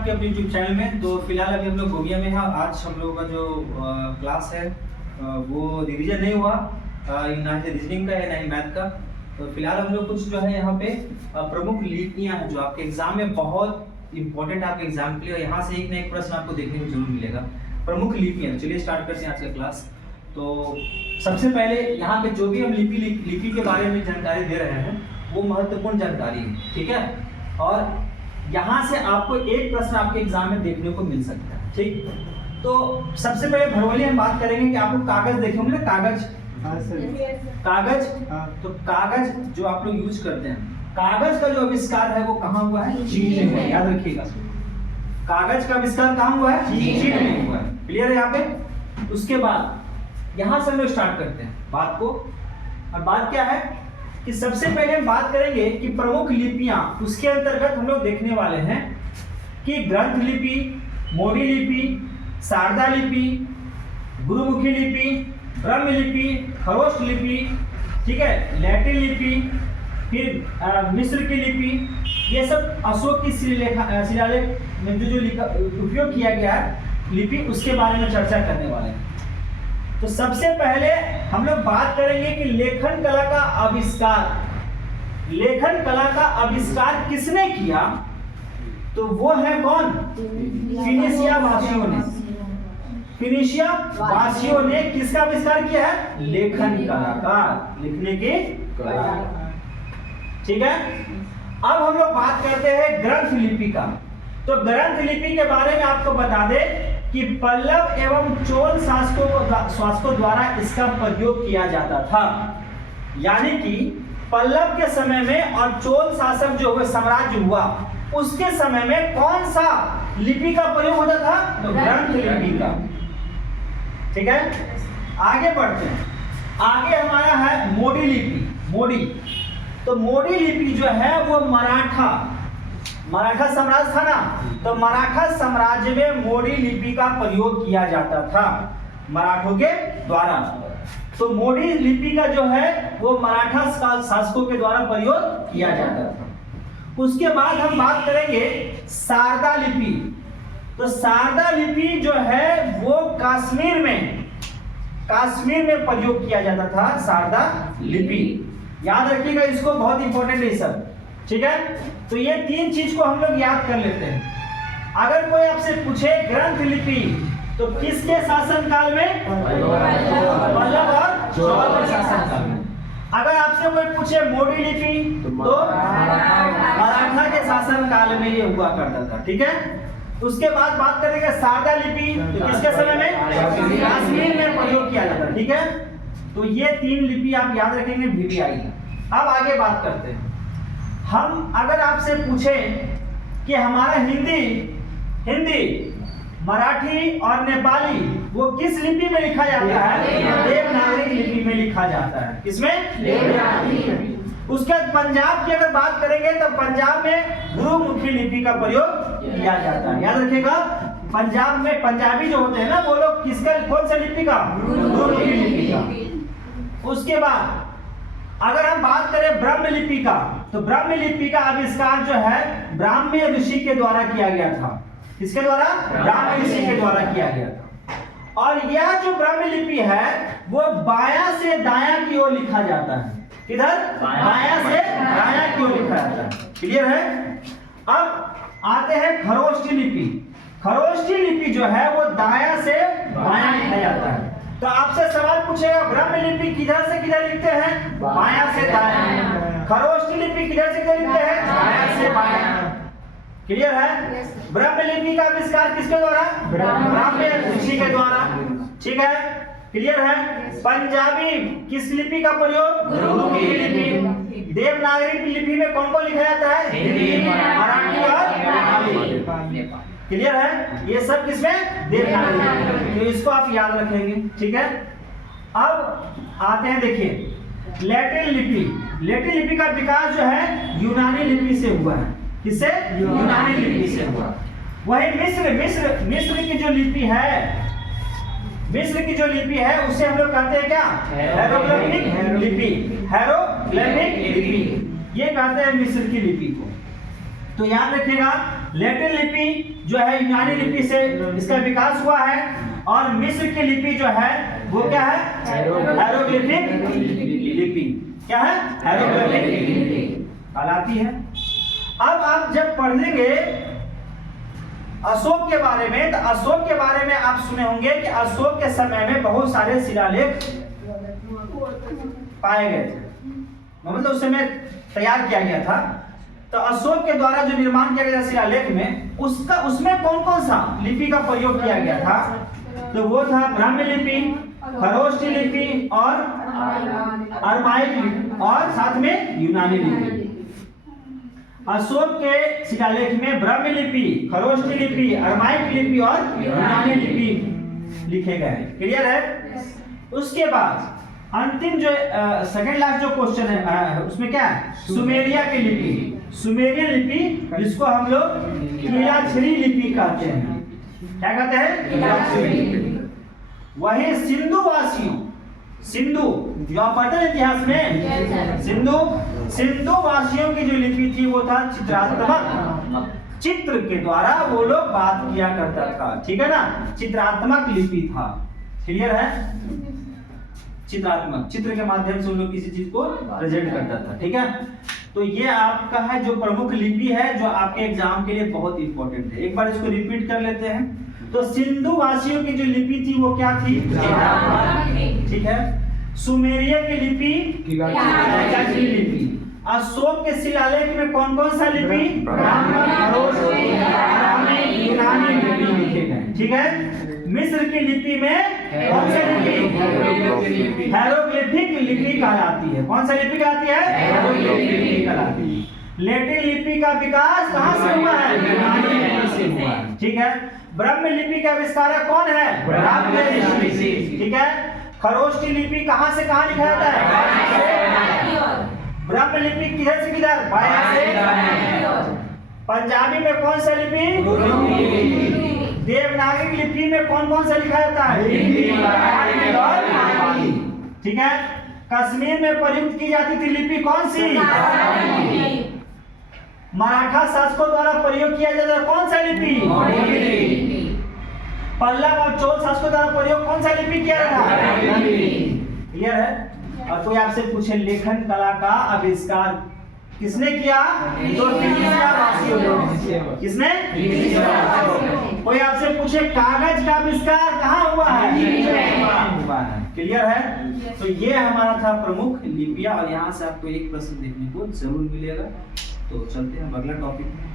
आपके अपने YouTube channel में। तो फिलहाल अभी हम लोग गोविया में हैं। आज हम लोगों का जो क्लास है वो रिवीजन नहीं हुआ, ना ही रीजनिंग का है ना ही मैथ का। तो फिलहाल हम लोग कुछ जो है यहाँ पे प्रमुख लिपियाँ हैं जो आपके एग्जाम में बहुत इंपॉर्टेंट, आपके एग्जाम के लिए यहाँ से एक ना एक प्रश्न आपको देखने को जरूर मिलेगा। प्रमुख लिपियाँ, चलिए स्टार्ट करते हैं आज का क्लास। तो सबसे पहले यहाँ पे जो भी हम लिपि के बारे में जानकारी दे रहे हैं वो महत्वपूर्ण जानकारी है, ठीक है। और यहाँ से आपको एक प्रश्न आपके एग्जाम में देखने को मिल सकता है, ठीक। तो सबसे पहले भरवली हम बात करेंगे कि आपको कागज देखे होंगे ना, कागज। कागज, तो कागज जो आप लोग यूज करते हैं, कागज का जो आविष्कार है वो कहाँ हुआ है? चीन में। याद रखिएगा, कागज का आविष्कार कहाँ हुआ है? चीन में हुआ है। क्लियर है यहाँ पे। उसके बाद यहाँ से हम लोग स्टार्ट करते हैं बात को। और बात क्या है कि सबसे पहले हम बात करेंगे कि प्रमुख लिपियां, उसके अंतर्गत हम लोग देखने वाले हैं कि ग्रंथ लिपि, मोडी लिपि, शारदा लिपि, गुरुमुखी लिपि, ब्रह्म लिपि, खरोष्ट लिपि, ठीक है, लैटिन लिपि, फिर मिस्र की लिपि। ये सब अशोक की शिलालेख में जो उपयोग किया गया है लिपि, उसके बारे में चर्चा करने वाले हैं। तो सबसे पहले हम लोग बात करेंगे कि लेखन कला का आविष्कार। लेखन कला का आविष्कार किसने किया? तो वो है कौन? फिनिशिया वासियों ने। फिनिशिया वासियों ने किसका आविष्कार किया है? लेखन कला का, लिखने की कला, ठीक है। अब हम लोग बात करते हैं ग्रंथ लिपि का। तो ग्रंथ लिपि के बारे में आपको बता दें कि पल्लव एवं चोल शासकों द्वारा इसका प्रयोग किया जाता था। यानी कि पल्लव के समय में और चोल शासक जो हुए, साम्राज्य हुआ, उसके समय में कौन सा लिपि का प्रयोग होता था? तो ग्रंथ लिपि का, ठीक है। आगे बढ़ते हैं। आगे हमारा है मोडी लिपि। मोडी, तो मोडी लिपि जो है वो मराठा साम्राज्य था ना, तो मराठा साम्राज्य में मोडी लिपि का प्रयोग किया जाता था मराठों के द्वारा। तो मोडी लिपि का जो है वो मराठा शासकों के द्वारा प्रयोग किया जाता था। उसके बाद हम बात करेंगे शारदा लिपि। तो शारदा लिपि जो है वो कश्मीर में प्रयोग किया जाता था, शारदा लिपि। याद रखिएगा इसको, बहुत इंपॉर्टेंट है सब, ठीक है। तो ये तीन चीज को हम लोग याद कर लेते हैं। अगर कोई आपसे पूछे ग्रंथ लिपि तो किसके शासन काल में? पल्लव और चोल के शासन काल में। अगर आपसे कोई पूछे मोडी लिपि तो मराठा के शासन काल में ये हुआ करता था, ठीक है। उसके बाद बात करेंगे शारदा लिपि, तो किसके समय में? कश्मीर में प्रयोग किया जाता, ठीक है। तो ये तीन लिपि आप याद रखेंगे VVI। अब आगे बात करते हैं। हम अगर आपसे पूछें कि हमारा हिंदी, मराठी और नेपाली वो किस लिपि में लिखा जाता है? देवनागरी लिपि में लिखा जाता है। किसमें? देवनागरी। उसके बाद पंजाब की अगर बात करेंगे तो पंजाब में गुरुमुखी लिपि का प्रयोग किया जाता है। याद रखिएगा, पंजाब में पंजाबी जो होते हैं ना, वो लोग किसका, कौन सा लिपि का? गुरुमुखी लिपि का। उसके बाद अगर हम बात करें ब्रह्म लिपि का, तो ब्रह्म लिपि का आविष्कार जो है ब्राह्मण ऋषि के द्वारा किया गया था। किसके द्वारा? ब्राह्मण ऋषि के द्वारा किया गया था। और यह जो ब्रह्म लिपि है वो बायां से दायां की ओर लिखा जाता है। किधर? बायां से दायां की ओर लिखा जाता है। क्लियर है। अब आते हैं खरोष्ठी लिपि। खरोष्ठी लिपि जो है वो दायां से बायां लिखा जाता है। तो आपसे सवाल पूछेगा ब्रह्म लिपि किधर से किधर लिखते हैं? बायां से दायां। खरोष्ठी लिपि किधर से किधर लिखते हैं? बायां से बायां। क्लियर है। ब्रह्म लिपि का आविष्कार किसके द्वारा? ब्राह्मण ऋषि के द्वारा, ठीक है। क्लियर है। पंजाबी किस लिपि का प्रयोग? गुरुमुखी लिपि। देवनागरी लिपि में कौन कौन लिखा जाता है? हिंदी, मराठी और नेपाली। क्लियर है। ये सब किसमें? देवनागरी। तो इसको आप याद रखेंगे, ठीक है। अब आते हैं, देखिए लैटिन लिपि। लैटिन लिपि का विकास जो है यूनानी लिपि से हुआ है। किससे? यूनानी लिपि से हुआ। वही मिस्र की जो लिपि है, मिस्र की जो लिपि है उसे हम लोग कहते हैं क्या? हेरोग्लिफिक लिपि। हेरोग्लिफिक लिपि ये कहते हैं मिस्र की लिपि को। तो याद रखिएगा लैटिन लिपि जो है यूनानी लिपि से इसका विकास हुआ है, और मिस्र की लिपि जो है वो क्या है? हायरोग्लिफिक लिपि। क्या है? हायरोग्लिफिक लिपि कहलाती है। अब आप जब पढ़ेंगे अशोक के बारे में, तो अशोक के बारे में आप सुने होंगे कि अशोक के समय में बहुत सारे शिलालेख पाए गए थे, मतलब उस समय तैयार किया गया था। तो अशोक के द्वारा जो निर्माण किया गया शिलालेख में उसमें कौन कौन सा लिपि का प्रयोग किया गया था? तो वो था ब्राह्मी लिपि, खरोष्टी लिपि और अरमाइक लिपि, और साथ में यूनानी लिपि। अशोक के शिलालेख में ब्राह्मी लिपि, खरोष्टी लिपि, अरमाइक लिपि और यूनानी लिपि लिखे गए हैं। क्लियर है? उसके बाद अंतिम जो सेकंड लास्ट जो क्वेश्चन है उसमें क्या है? सुमेरिया की लिपि, सुमेरियन लिपि, जिसको हम लोग कीलाक्षरी लिपि कहते हैं। क्या कहते हैं? कीलाक्षरी लिपि। वही सिंधु वासियों, सिंधु जो आप पढ़ते हैं इतिहास में, सिंधु वासियों की जो लिपि थी वो था चित्रात्मक, चित्र के द्वारा वो लोग बात किया करता था। ठीक है ना? चित्रात्मक लिपि था। क्लियर है? चित्रात्मक, चित्र के माध्यम से वो लोग किसी चीज को प्रेजेंट करता था। ठीक है? तो ये आपका है जो प्रमुख लिपि है, जो आपके एग्जाम के लिए बहुत इंपॉर्टेंट है। एक बार इसको रिपीट कर लेते हैं। तो सिंधु वासियों की जो लिपि थी वो क्या थी? ठीक है। सुमेरिया की लिपि कीलाक्षरी लिपि। अशोक के शिलालेख में कौन कौन सा लिपि? ब्राह्मी, खरोष्टी, अरामी, यूनानी लिपि लिखे गए। ठीक है। मिस्र की लिपि में कौन सा लिपि? हायरोग्लिफिक लिपि कहलाती है। कौन सा लिपि कहलाती है? हायरोग्लिफिक लिपि कहलाती है। लैटिन लिपि का विकास कहां से हुआ है? यूनानी लिपि से हुआ है। ठीक है। ब्राह्मी लिपि का आविष्कारक कौन है? ब्राह्मी लिपि। ठीक है। खरोष्टी लिपि कहां से कहां लिखा जाता है? ब्राह्मी लिपि किधर से किधर? बायां से। पंजाबी में कौन सा लिपि? देवनागरी लिपि में कौन कौन सा लिखा जाता है? ठीक है। कश्मीर में प्रयुक्त की जाती थी लिपि कौन सी? मराठा शासकों द्वारा प्रयोग किया जाता है कौन सा लिपि? पल्लव और चोल शासकों द्वारा प्रयोग कौन सा लिपि किया जाता? क्लियर है? और कोई आपसे पूछे लेखन कला का आविष्कार किसने किया? तो किसने? कोई आपसे पूछे कागज का आविष्कार कहाँ हुआ है? क्लियर है? तो ये हमारा था प्रमुख लिपियां, और यहाँ से आपको एक प्रश्न देखने को जरूर मिलेगा। तो चलते हैं अगला टॉपिक में।